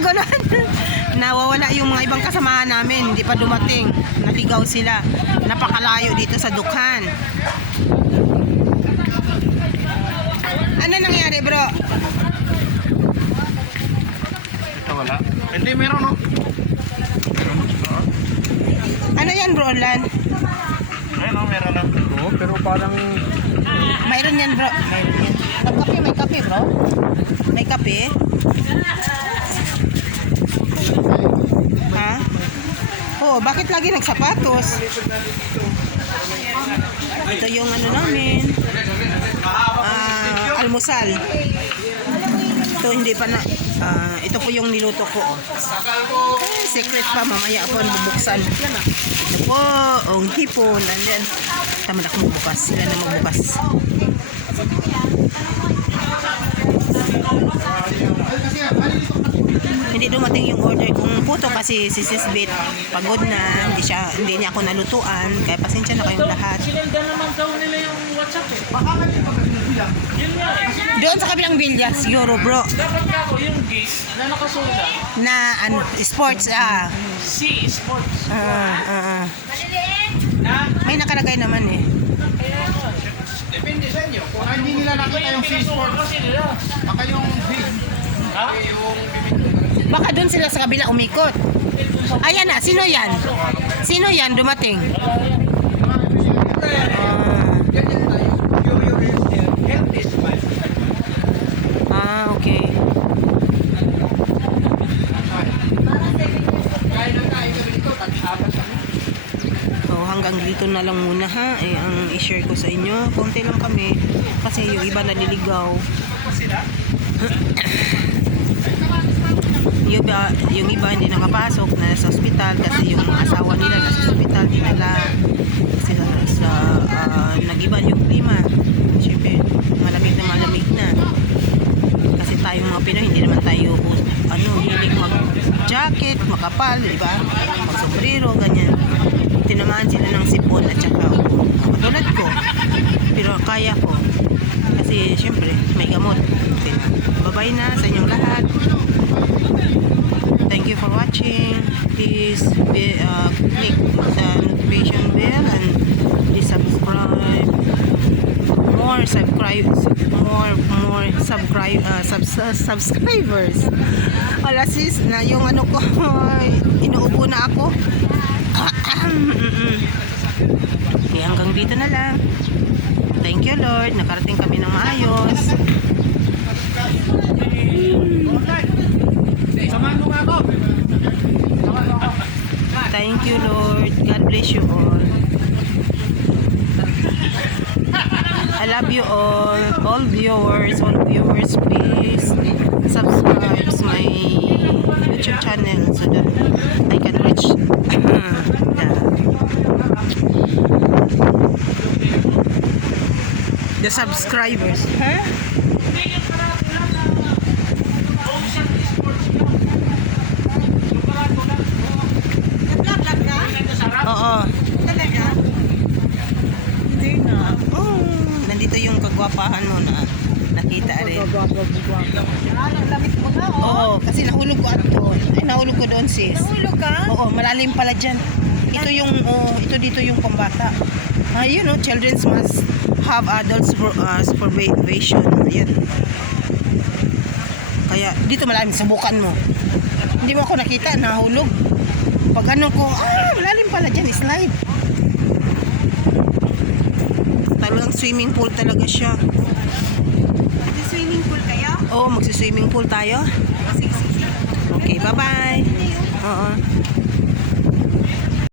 Ganun. Nawawala yung mga ibang kasamahan namin. Hindi pa dumating. Naligaw sila. Napakalayo dito sa Dukhan. Ano nangyari, bro? Ito wala. Hindi, meron no? Ano yan, bro, Orlan? Ayun no, meron na. Oo, pero parang... Mayroon yan, bro. Mayroon yan. May kape, bro. May kape? Ha? Oh, bakit lagi nagsapatos? Ito yung ano namin. Almusal. Ito hindi pa na ito po yung niluto ko. Secret pa, mamaya po bubuksan. Ito po, ang hipon. And then, tama na akong magbukas. Sila na magbukas. Hindi dumating yung order kong puto kasi si Sis Bit pagod na, hindi niya ako nalutuan, kaya pasensya na kayong lahat. Sinenda naman daw nila yung WhatsApp eh. Yun nga eh. Doon sa kabilang bilya, siguro bro, Dapat nga ako yung gate na nakasulat. na ano, sports, C Sports. may nakalagay naman eh. Kaya nga. Depende sa inyo. Kung hindi nila nakita yung C-Sport, Kasi nila. baka yung big, Ha? yung Baka doon sila sa kabila umikot. Ayan na, sino yan? Sino yan dumating? Okay. So hanggang dito na lang muna ha. Ang i-share ko sa inyo. Konti lang kami. Kasi yung iba naliligaw. Yung iba hindi nakapasok na sa ospital kasi yung asawa nila nasa ospital, dinala sila sa nag-iba yung klima. Siyempre malamig na kasi tayong mga Pinoy hindi naman tayo hilig mag-jacket, makapal, diba? Mag-sombrero, ganyan. Tinamaan sila ng sipon at saka katulad ko, pero kaya ko kasi siyempre may gamot. Okay. Bye-bye na sa inyong lahat. Thank you for watching. Please click the notification bell and please subscribe. More subscribers. Wala sis na yung ano ko inuubo na ako. Okay, hanggang dito na lang. Thank you Lord, nakarating kami ng maayos. Thank you Lord, God bless you all. I love you all viewers, please subscribe to my YouTube channel so that I can reach the subscribers. Huh? Oo. Talaga? Hindi na. Oh, nandito yung kagwapahan mo na nakita rin. Lamit mo nga, Oo, kasi nahulog ko at doon. Ay, nahulog ko doon sis. Nahulog ka? Oo, malalim pala dyan. Ito yung, ito dito yung pambata. You know, children must have adults supervision. Ayan. Kaya, dito malalim, subukan mo. Hindi mo ako nakita, nahulog. Pag ano ko, malalim pala dyan, slide. Talagang swimming pool talaga siya. Swimming pool kayo? Oo, magsi-swimming pool tayo. Sige. Okay, bye-bye. Oo.